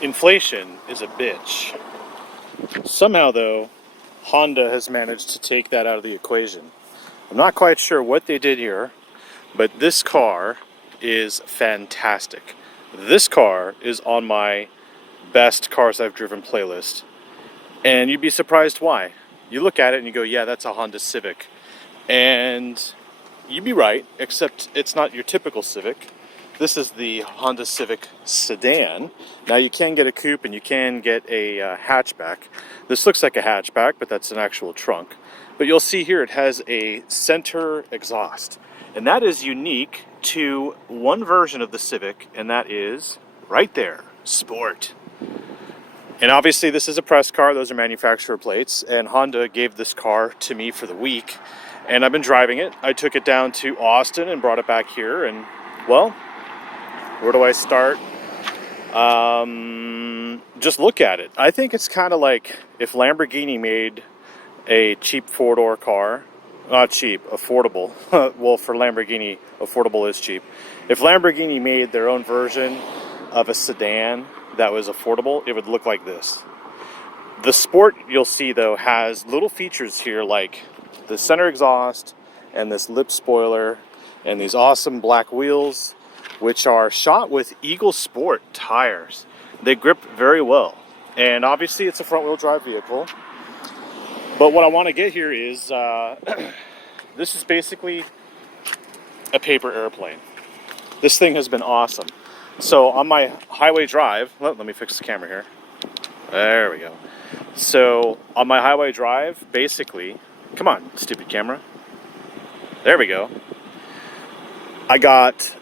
Inflation is a bitch. Somehow, though, Honda has managed to take that out of the equation. I'm not quite sure what they did here, but this car is fantastic. This car is on my best cars I've driven playlist, and you'd be surprised why. You look at it and you go, yeah, that's a Honda Civic. And you'd be right, except it's not your typical Civic. This is the Honda Civic Sedan. Now you can get a coupe and you can get a hatchback. This looks like a hatchback, but that's an actual trunk. But you'll see here it has a center exhaust. And that is unique to one version of the Civic, and that is right there, Sport. And obviously this is a press car, those are manufacturer plates, and Honda gave this car to me for the week, and I've been driving it. I took it down to Austin and brought it back here, and well, where do I start? Just look at it. I think it's kind of like if Lamborghini made a cheap four-door car, not cheap, affordable. Well, for Lamborghini, affordable is cheap. If Lamborghini made their own version of a sedan that was affordable, it would look like this. The Sport, you'll see though, has little features here like the center exhaust and this lip spoiler and these awesome black wheels, which are shot with Eagle Sport tires. They grip very well. And obviously it's a front wheel drive vehicle. But what I want to get here is, this is basically a paper airplane. This thing has been awesome. So on my highway drive, let me fix the camera here. There we go. So on my highway drive, basically, come on, stupid camera. There we go. I got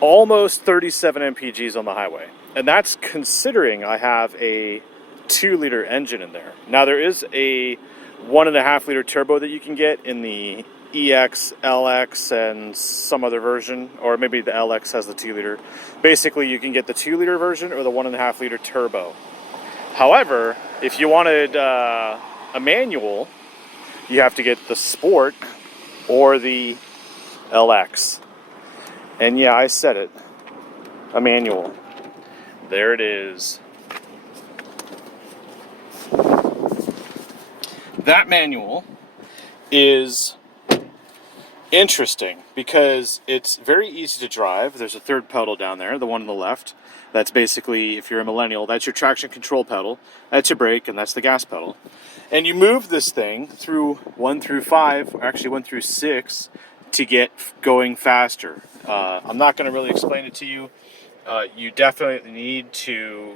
almost 37 mpgs on the highway. And that's considering I have a 2-liter engine in there. Now there is a 1.5-liter turbo that you can get in the EX, LX, and some other version, or maybe the LX has the 2-liter. Basically, you can get the 2-liter version or the 1.5-liter turbo. However, if you wanted a manual, you have to get the Sport or the LX. And yeah, I said it, a manual. There it is. That manual is interesting because it's very easy to drive. There's a third pedal down there, the one on the left. That's basically, if you're a millennial, that's your traction control pedal. That's your brake, and that's the gas pedal. And you move this thing through 1 through 5, or actually 1 through 6, to get going faster. I'm not going to really explain it to you. You definitely need to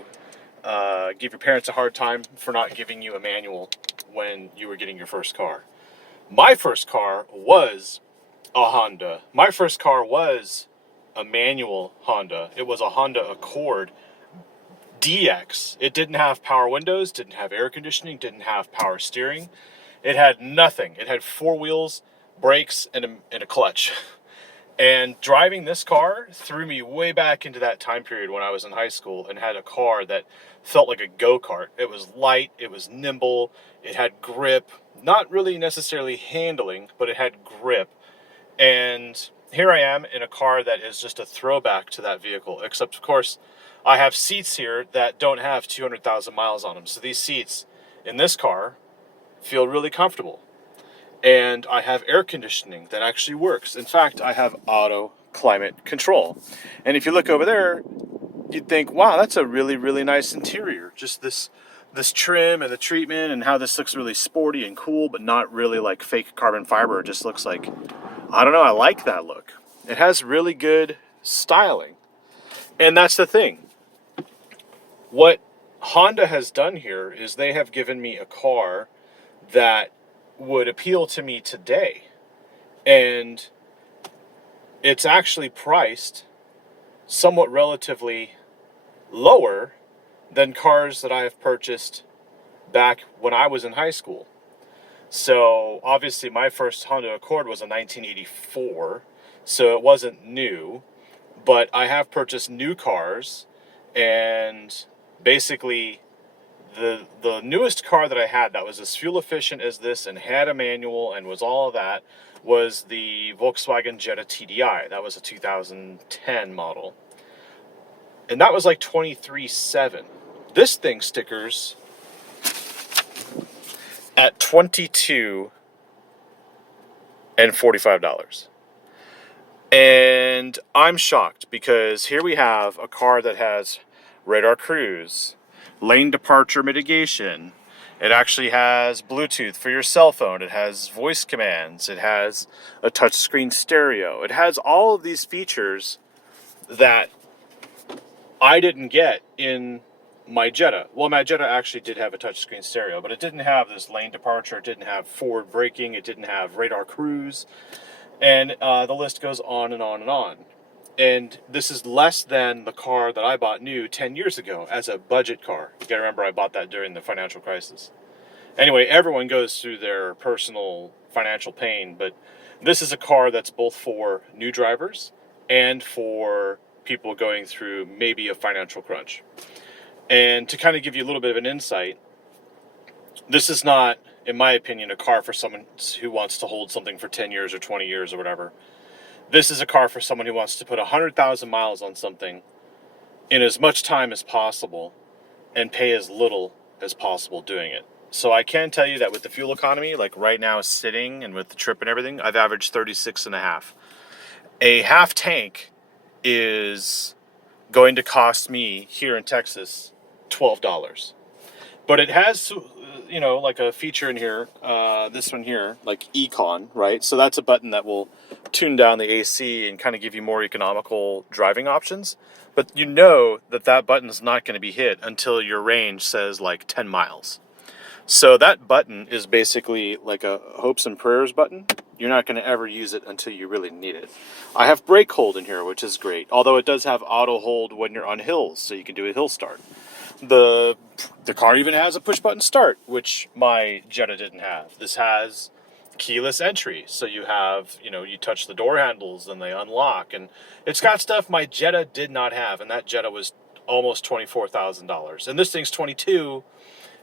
give your parents a hard time for not giving you a manual when you were getting your first car. My first car was a Honda. My first car was a manual Honda. It was a Honda Accord DX. It didn't have power windows, didn't have air conditioning, didn't have power steering. It had nothing. It had 4 wheels, brakes, and a clutch. And driving this car threw me way back into that time period when I was in high school and had a car that felt like a go-kart. It was light, it was nimble, it had grip, not really necessarily handling, but it had grip. And here I am in a car that is just a throwback to that vehicle, except of course I have seats here that don't have 200,000 miles on them. So these seats in this car feel really comfortable. And I have air conditioning that actually works. In fact, I have auto climate control. And if you look over there, you'd think, wow, that's a really, really nice interior. Just this trim and the treatment and how this looks really sporty and cool, but not really like fake carbon fiber. It just looks like, I don't know, I like that look. It has really good styling. And that's the thing. What Honda has done here is they have given me a car that would appeal to me today, and it's actually priced somewhat relatively lower than cars that I have purchased back when I was in high school. So obviously my first Honda Accord was a 1984, so it wasn't new, but I have purchased new cars, and basically the newest car that I had that was as fuel efficient as this and had a manual and was all of that was the Volkswagen Jetta TDI. That was a 2010 model. And that was like $23,700. This thing stickers at $22,000 and $45. And I'm shocked because here we have a car that has radar cruise, lane departure mitigation. It actually has Bluetooth for your cell phone. It has voice commands. It has a touchscreen stereo. It has all of these features that I didn't get in my Jetta. Well, my Jetta actually did have a touchscreen stereo, but it didn't have this lane departure. It didn't have forward braking. It didn't have radar cruise. And the list goes on and on and on. And this is less than the car that I bought new 10 years ago as a budget car. You gotta remember I bought that during the financial crisis. Anyway, everyone goes through their personal financial pain, but this is a car that's both for new drivers and for people going through maybe a financial crunch. And to kind of give you a little bit of an insight, this is not, in my opinion, a car for someone who wants to hold something for 10 years or 20 years or whatever. This is a car for someone who wants to put 100,000 miles on something in as much time as possible and pay as little as possible doing it. So I can tell you that with the fuel economy, like right now sitting and with the trip and everything, I've averaged 36 and a half. A half tank is going to cost me here in Texas $12. But it has, like a feature in here, this one here, like Econ, right? So that's a button that will tune down the AC and kind of give you more economical driving options. But you know that button's not going to be hit until your range says like 10 miles. So that button is basically like a hopes and prayers button. You're not going to ever use it until you really need it. I have brake hold in here, which is great. Although it does have auto hold when you're on hills, so you can do a hill start. The car even has a push button start, which my Jetta didn't have. This has keyless entry, so you have, you touch the door handles and they unlock, and it's got stuff my Jetta did not have, and that Jetta was almost $24,000, and this thing's 22,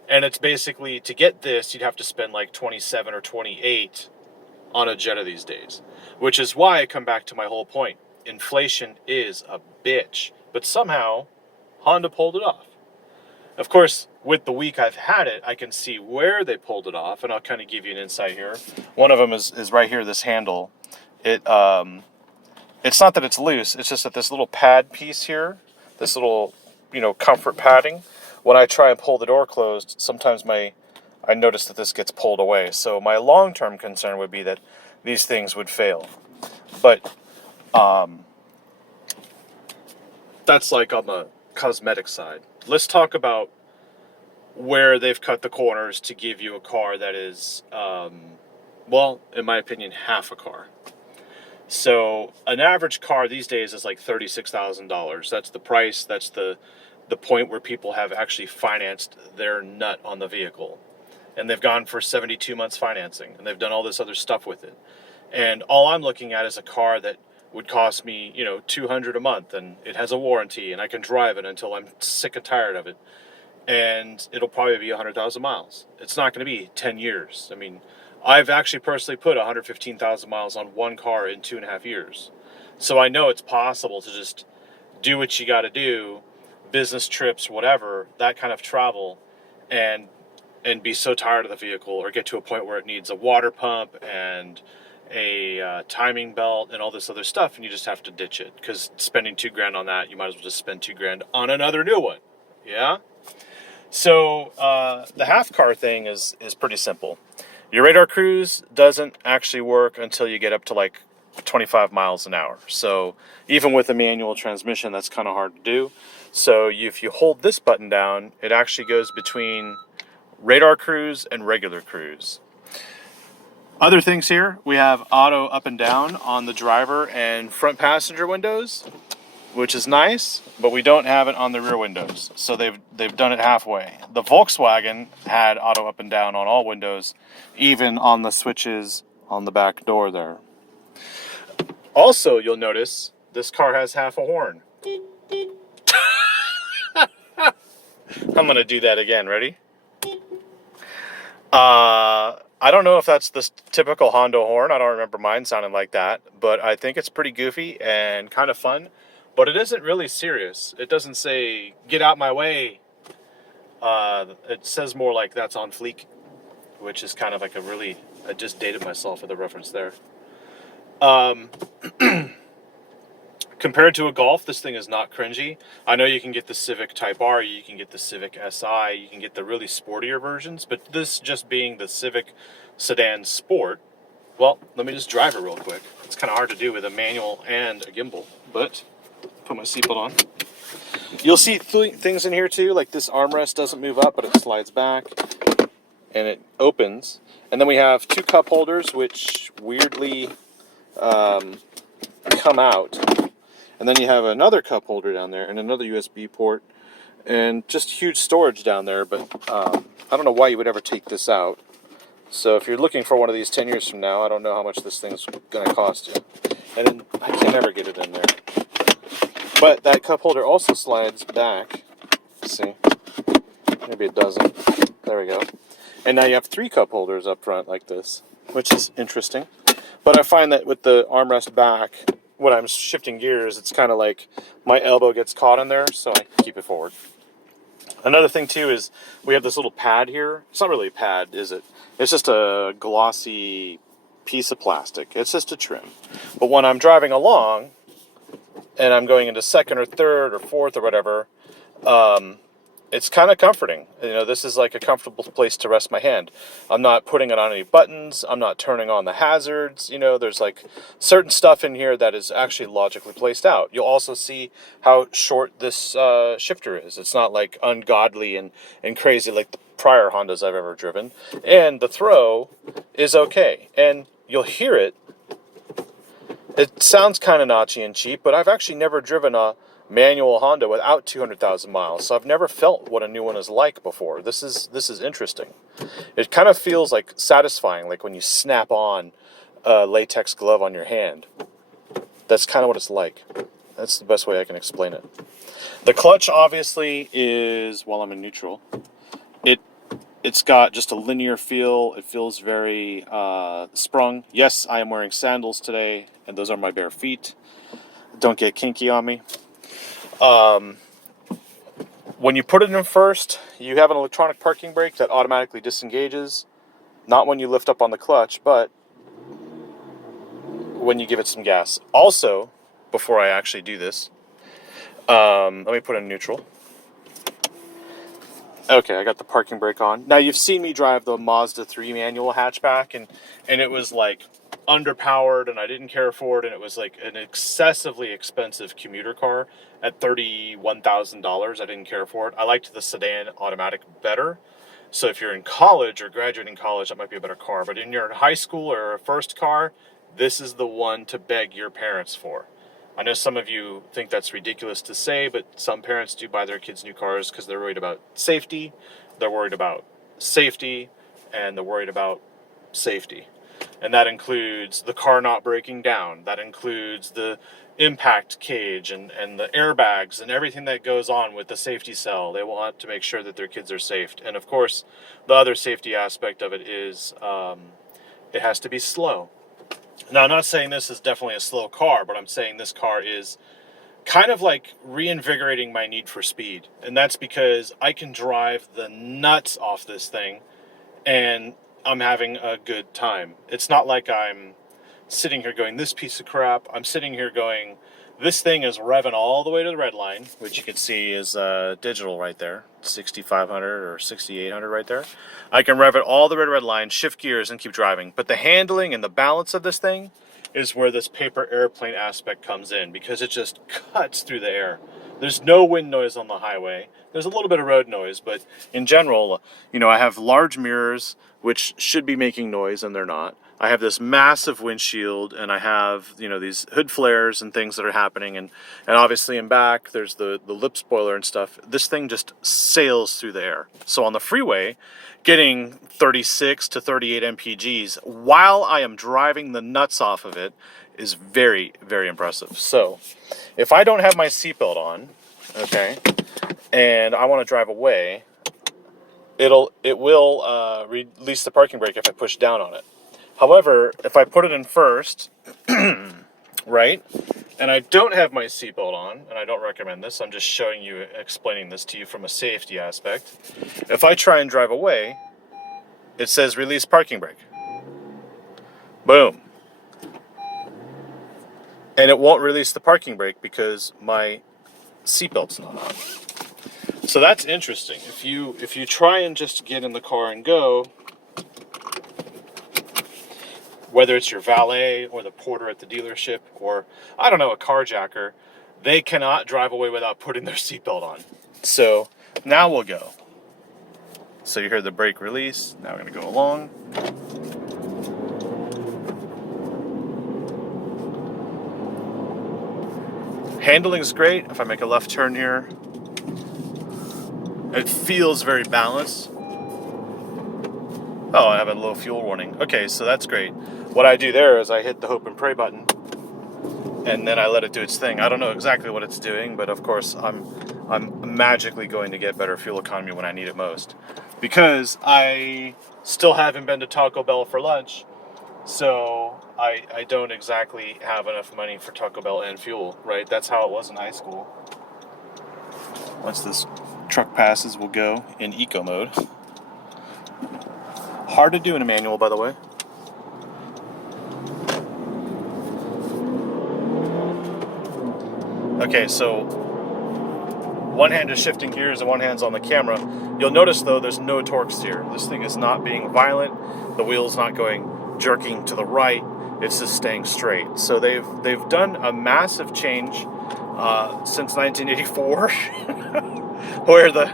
and it's basically, to get this, you'd have to spend like 27 or 28 on a Jetta these days, which is why I come back to my whole point. Inflation is a bitch, but somehow Honda pulled it off. Of course, with the week I've had it, I can see where they pulled it off, and I'll kind of give you an insight here. One of them is right here, this handle. It's not that it's loose, it's just that this little pad piece here, this little, comfort padding, when I try and pull the door closed, sometimes I notice that this gets pulled away. So my long-term concern would be that these things would fail. But that's like on the cosmetic side. Let's talk about where they've cut the corners to give you a car that is, in my opinion, half a car. So an average car these days is like $36,000. That's the price. That's the point where people have actually financed their nut on the vehicle. And they've gone for 72 months financing, and they've done all this other stuff with it. And all I'm looking at is a car that would cost me, $200 a month, and it has a warranty, and I can drive it until I'm sick and tired of it. And it'll probably be 100,000 miles. It's not going to be 10 years. I mean, I've actually personally put 115,000 miles on one car in 2.5 years. So I know it's possible to just do what you got to do, business trips, whatever, that kind of travel, and be so tired of the vehicle, or get to a point where it needs a water pump and a timing belt and all this other stuff, and you just have to ditch it, because spending $2,000 on that, you might as well just spend $2,000 on another new one. Yeah. So the half car thing is pretty simple. Your radar cruise doesn't actually work until you get up to like 25 miles an hour. So even with a manual transmission, that's kind of hard to do. So if you hold this button down, it actually goes between radar cruise and regular cruise. Other things here, we have auto up and down on the driver and front passenger windows, which is nice, but we don't have it on the rear windows. So they've done it halfway. The Volkswagen had auto up and down on all windows, even on the switches on the back door there. Also, you'll notice this car has half a horn. I'm going to do that again. Ready? I don't know if that's the typical Honda horn. I don't remember mine sounding like that, but I think it's pretty goofy and kind of fun. but it isn't really serious. It doesn't say, get out my way. It says more like that's on fleek, which is kind of like I just dated myself with a reference there. Compared to a Golf, this thing is not cringy. I know you can get the Civic Type R, you can get the Civic SI, you can get the really sportier versions, but this just being the Civic Sedan Sport, well, let me just drive it real quick. It's kind of hard to do with a manual and a gimbal, but put my seatbelt on. You'll see things in here too, like this armrest doesn't move up, but it slides back and it opens. And then we have two cup holders, which weirdly come out. And then you have another cup holder down there and another USB port and just huge storage down there. But I don't know why you would ever take this out. So if you're looking for one of these 10 years from now, I don't know how much this thing's going to cost you. And then I can never get it in there. But that cup holder also slides back. Let's see. Maybe it doesn't. There we go. And now you have three cup holders up front like this, which is interesting. But I find that with the armrest back, when I'm shifting gears, it's kind of like my elbow gets caught in there, so I keep it forward. Another thing too is we have this little pad here. It's not really a pad, is it? It's just a glossy piece of plastic. It's just a trim. But when I'm driving along and I'm going into second or third or fourth or whatever, it's kind of comforting. You know, this is like a comfortable place to rest my hand. I'm not putting it on any buttons. I'm not turning on the hazards. You know, there's like certain stuff in here that is actually logically placed out. You'll also see how short this shifter is. It's not like ungodly and crazy like the prior Hondas I've ever driven. And the throw is okay. And you'll hear it. It sounds kind of notchy and cheap, but I've actually never driven a manual Honda without 200,000 miles, so I've never felt what a new one is like before. This is interesting. It kind of feels like satisfying, like when you snap on a latex glove on your hand. That's kind of what it's like. That's the best way I can explain it. The clutch obviously is, while I'm in neutral, it's got just a linear feel. It feels very sprung. Yes, I am wearing sandals today, and those are my bare feet. Don't get kinky on me. When you put it in first, you have an electronic parking brake that automatically disengages. Not when you lift up on the clutch, but when you give it some gas. Also, before I actually do this, let me put it in neutral. Okay, I got the parking brake on. Now, you've seen me drive the Mazda 3 manual hatchback, and it was like underpowered, and I didn't care for it, and it was like an excessively expensive commuter car at $31,000. I didn't care for it. I liked the sedan automatic better. So if you're in college or graduating college, that might be a better car. But in your high school or a first car, this is the one to beg your parents for. I know some of you think that's ridiculous to say, but some parents do buy their kids new cars because they're worried about safety, they're worried about safety, and they're worried about safety. And that includes the car not breaking down. That includes the impact cage and the airbags and everything that goes on with the safety cell. They want to make sure that their kids are safe. And of course, the other safety aspect of it is it has to be slow. Now, I'm not saying this is definitely a slow car, but I'm saying this car is kind of like reinvigorating my need for speed. And that's because I can drive the nuts off this thing and I'm having a good time. It's not like I'm sitting here going, this piece of crap. I'm sitting here going, this thing is revving all the way to the red line, which you can see is digital right there, 6,500 or 6,800 right there. I can rev it all the way to the red line, shift gears, and keep driving. But the handling and the balance of this thing is where this paper airplane aspect comes in, because it just cuts through the air. There's no wind noise on the highway. There's a little bit of road noise, but in general, you know, I have large mirrors, which should be making noise, and they're not. I have this massive windshield, and I have, you know, these hood flares and things that are happening, and obviously in back, there's the lip spoiler and stuff. This thing just sails through the air. So on the freeway, getting 36 to 38 mpgs while I am driving the nuts off of it is very, very impressive. So if I don't have my seatbelt on, okay, and I want to drive away, it will release the parking brake if I push down on it. However, if I put it in first, right, and I don't have my seatbelt on, and I don't recommend this. I'm just showing you, explaining this to you from a safety aspect. If I try and drive away, it says release parking brake. Boom. And it won't release the parking brake because my seatbelt's not on. So that's interesting. If you try and just get in the car and go, whether it's your valet or the porter at the dealership or, I don't know, a carjacker, they cannot drive away without putting their seatbelt on. So now we'll go. So you heard the brake release. Now we're going to go along. Handling's great. If I make a left turn here, it feels very balanced. Oh, I have a low fuel warning. Okay, so that's great. What I do there is I hit the hope and pray button, and then I let it do its thing. I don't know exactly what it's doing, but of course I'm magically going to get better fuel economy when I need it most. Because I still haven't been to Taco Bell for lunch, so I don't exactly have enough money for Taco Bell and fuel, right? That's how it was in high school. Once this truck passes, we'll go in eco mode. Hard to do in a manual, by the way. Okay, so one hand is shifting gears and one hand's on the camera. You'll notice, though, there's no torque steer. This thing is not being violent. The wheel's not going jerking to the right. It's just staying straight. So they've done a massive change since 1984, where the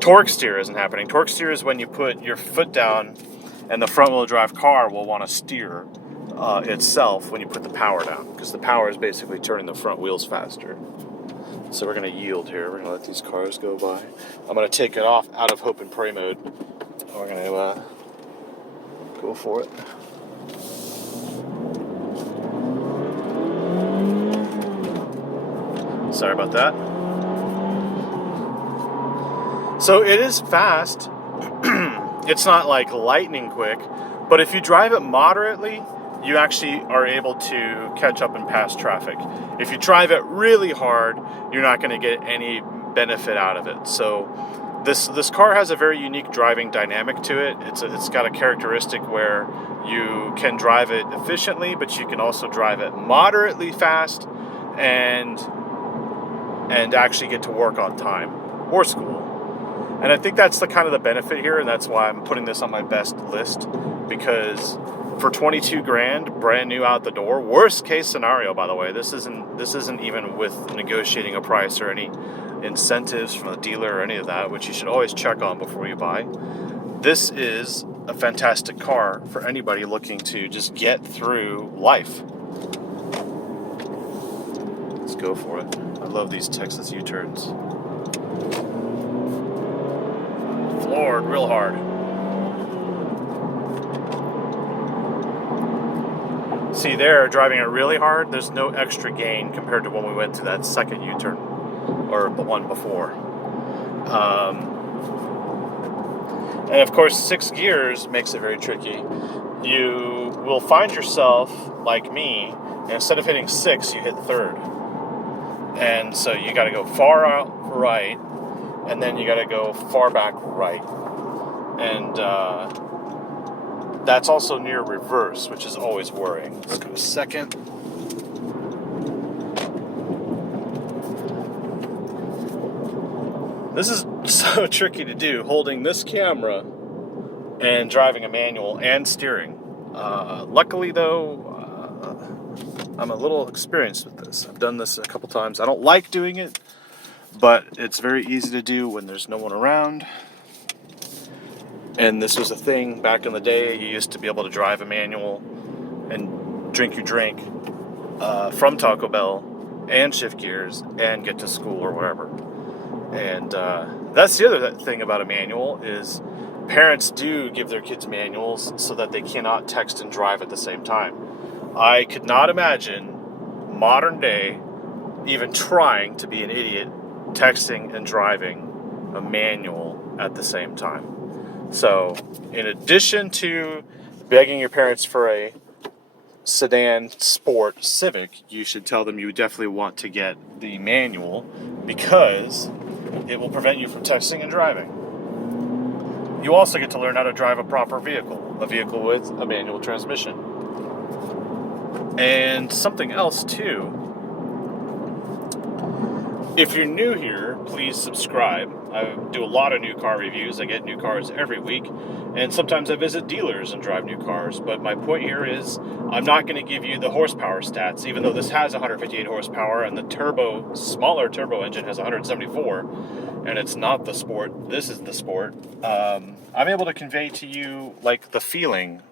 torque steer isn't happening. Torque steer is when you put your foot down and the front wheel drive car will want to steer itself when you put the power down, because the power is basically turning the front wheels faster. So we're going to yield here. We're going to let these cars go by. I'm going to take it off out of hope and pray mode. We're going to go for it. Sorry about that. So it is fast. It's not like lightning quick, but if you drive it moderately, you actually are able to catch up and pass traffic. If you drive it really hard, you're not going to get any benefit out of it. So this car has a very unique driving dynamic to it. It's got a characteristic where you can drive it efficiently, but you can also drive it moderately fast and actually get to work on time or school. And I think that's the kind of the benefit here, and that's why I'm putting this on my best list, because for 22 grand, brand new out the door, worst case scenario, by the way, this isn't even with negotiating a price or any incentives from the dealer or any of that, which you should always check on before you buy. This is a fantastic car for anybody looking to just get through life. Let's go for it. I love these Texas U-turns. Floored real hard. See there, driving it really hard, there's no extra gain compared to when we went to that second U-turn, or the one before. And of course, 6 gears makes it very tricky. You will find yourself, like me, instead of hitting 6, you hit 3rd. And so you got to go far out right, and then you got to go far back right. And that's also near reverse, which is always worrying. Let's go to 2nd. This is so tricky to do, holding this camera and driving a manual and steering. Luckily, though, I'm a little experienced with this. I've done this a couple times. I don't like doing it, but it's very easy to do when there's no one around. And this was a thing back in the day. You used to be able to drive a manual and drink your drink from Taco Bell and shift gears and get to school or wherever. And that's the other thing about a manual is parents do give their kids manuals so that they cannot text and drive at the same time. I could not imagine modern day even trying to be an idiot texting and driving a manual at the same time. So in addition to begging your parents for a sedan sport Civic, you should tell them you definitely want to get the manual because it will prevent you from texting and driving. You also get to learn how to drive a proper vehicle, a vehicle with a manual transmission. And something else too, if you're new here, please subscribe. I do a lot of new car reviews. I get new cars every week, and sometimes I visit dealers and drive new cars. But my point here is I'm not going to give you the horsepower stats, even though this has 158 horsepower and the smaller turbo engine has 174, and it's not the Sport. This is the Sport. I'm able to convey to you like the feeling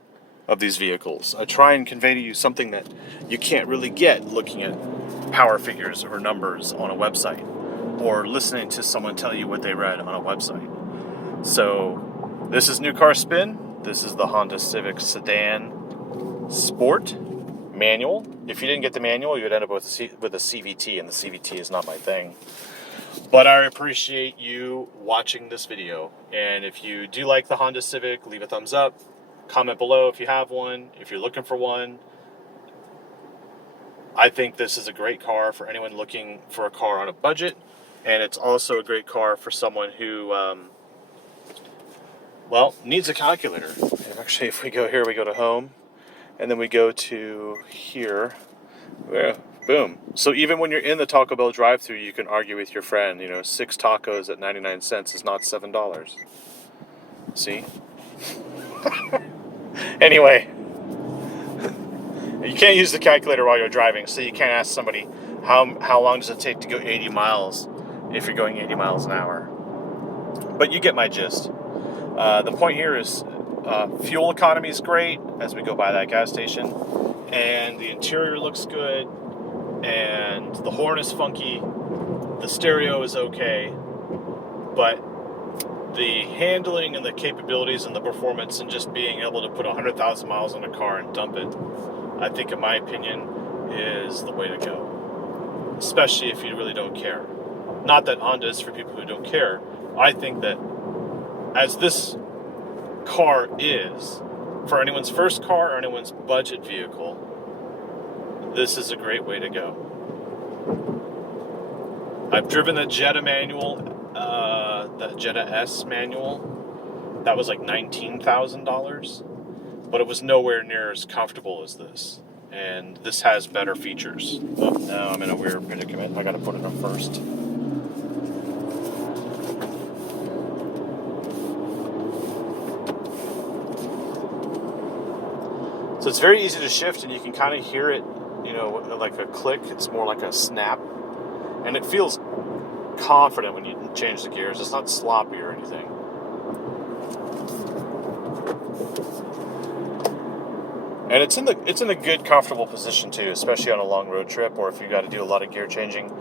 of these vehicles. I try and convey to you something that you can't really get looking at power figures or numbers on a website or listening to someone tell you what they read on a website. So this is New Car Spin. This is the Honda Civic Sedan Sport manual. If you didn't get the manual, you would end up with a CVT, and the CVT is not my thing. But I appreciate you watching this video, and if you do like the Honda Civic, leave a thumbs up. Comment below if you have one, if you're looking for one. I think this is a great car for anyone looking for a car on a budget, and it's also a great car for someone who, needs a calculator. And actually, if we go here, we go to home, and then we go to here, boom. So even when you're in the Taco Bell drive-thru, you can argue with your friend, 6 tacos at 99 cents is not $7. See? Anyway, you can't use the calculator while you're driving, so you can't ask somebody how long does it take to go 80 miles if you're going 80 miles an hour. But you get my gist. The point here is fuel economy is great as we go by that gas station, and the interior looks good, and the horn is funky, the stereo is okay, but the handling and the capabilities and the performance and just being able to put 100,000 miles on a car and dump it, I think, in my opinion, is the way to go. Especially if you really don't care. Not that Honda is for people who don't care. I think that as this car is, for anyone's first car or anyone's budget vehicle, this is a great way to go. I've driven the Jetta manual, the Jetta S manual. That was like $19,000, but it was nowhere near as comfortable as this. And this has better features. Oh, now I'm in a weird predicament. I gotta put it up first. So it's very easy to shift, and you can kind of hear it, like a click. It's more like a snap. And it feels confident when you change the gears. It's not sloppy or anything. And it's in a good, comfortable position too, especially on a long road trip or if you got to do a lot of gear changing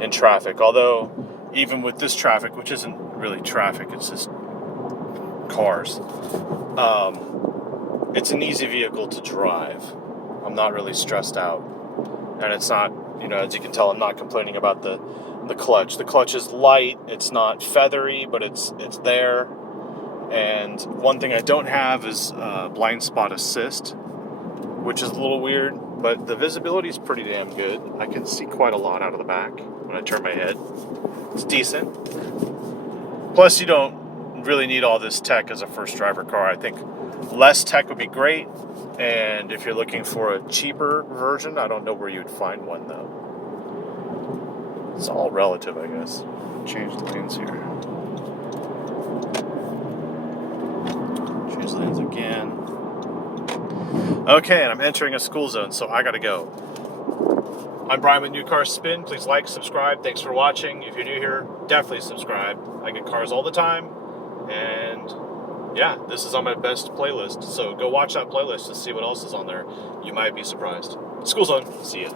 in traffic. Although, even with this traffic, which isn't really traffic, it's just cars, it's an easy vehicle to drive. I'm not really stressed out. And it's not, as you can tell, I'm not complaining about the clutch. The clutch is light, it's not feathery, but it's there. And one thing I don't have is blind spot assist, which is a little weird, but the visibility is pretty damn good. I can see quite a lot out of the back when I turn my head. It's decent. Plus, you don't really need all this tech as a first driver car. I think less tech would be great, and if you're looking for a cheaper version, I don't know where you'd find one though. It's all relative, I guess. Change the lanes here. Change lanes again. Okay, and I'm entering a school zone, so I gotta go. I'm Brian with New Car Spin. Please like, subscribe. Thanks for watching. If you're new here, definitely subscribe. I get cars all the time, and yeah, this is on my best playlist. So go watch that playlist to see what else is on there. You might be surprised. School zone. See ya.